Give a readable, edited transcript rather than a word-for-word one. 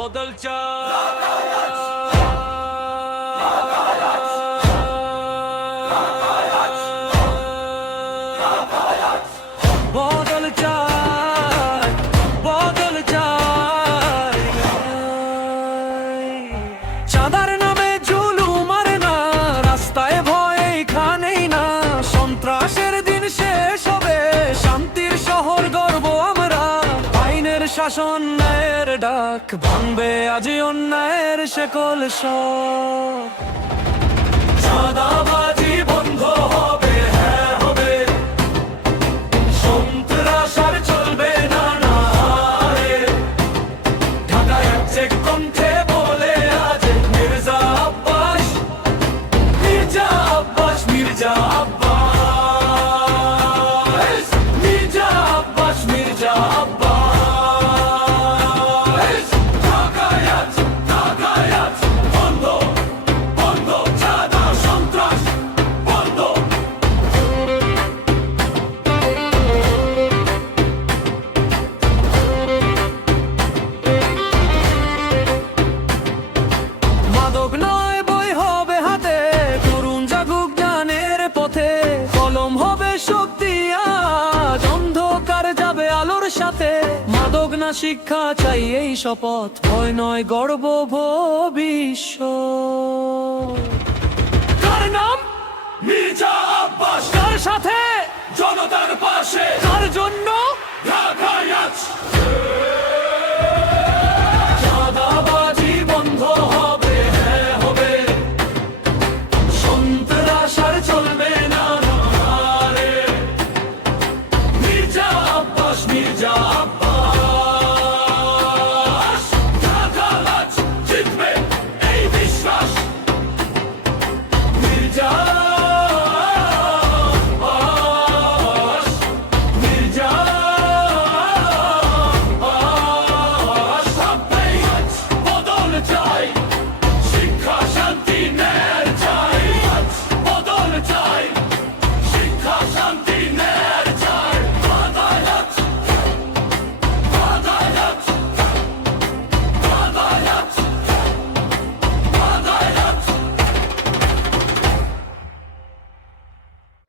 বদল চাই, বদল চাই, বদল চাই। চাঁদার নামে জুলুম আর না, রাস্তায় ভয় এইখানেই না। সন্ত্রাসের দিন শেষ হবে, শান্তির শহর গর্ব আমরা। আইনের শাসন ন্যায়ের ডাক, ভাঙবে আজি অন্যায়ের শেকল সব। চাঁদাবাজি বন্ধ হবে, হ্যাঁ হবে। সন্ত্রাস আর চলবে না, না রে। ঢাকায় এক কণ্ঠে বলে আজ মির্জা আব্বাস, মির্জা আব্বাস, মির্জা আব্বাস, মির্জা আব্বাস, মির্জা আব্বাস। ঢাকায় আজ, ঢাকায় আজ বন্ধ, বন্ধ চাঁদা সন্ত্রাস বন্ধ। মাদক নয় বই হবে হাতে, তরুণ জাগুক জ্ঞানের পথে। কলম হবে শক্তি আজ, অন্ধকার যাবে আলোর সাথে। মাদক না শিক্ষা চাই এই শপথ, ভয় নয় গর্ব ভবিষ্যৎ। কার নাম? মির্জা আব্বাস। কার সাথে? জনতার পাশে। কার জন্য? ঢাকায় আজ।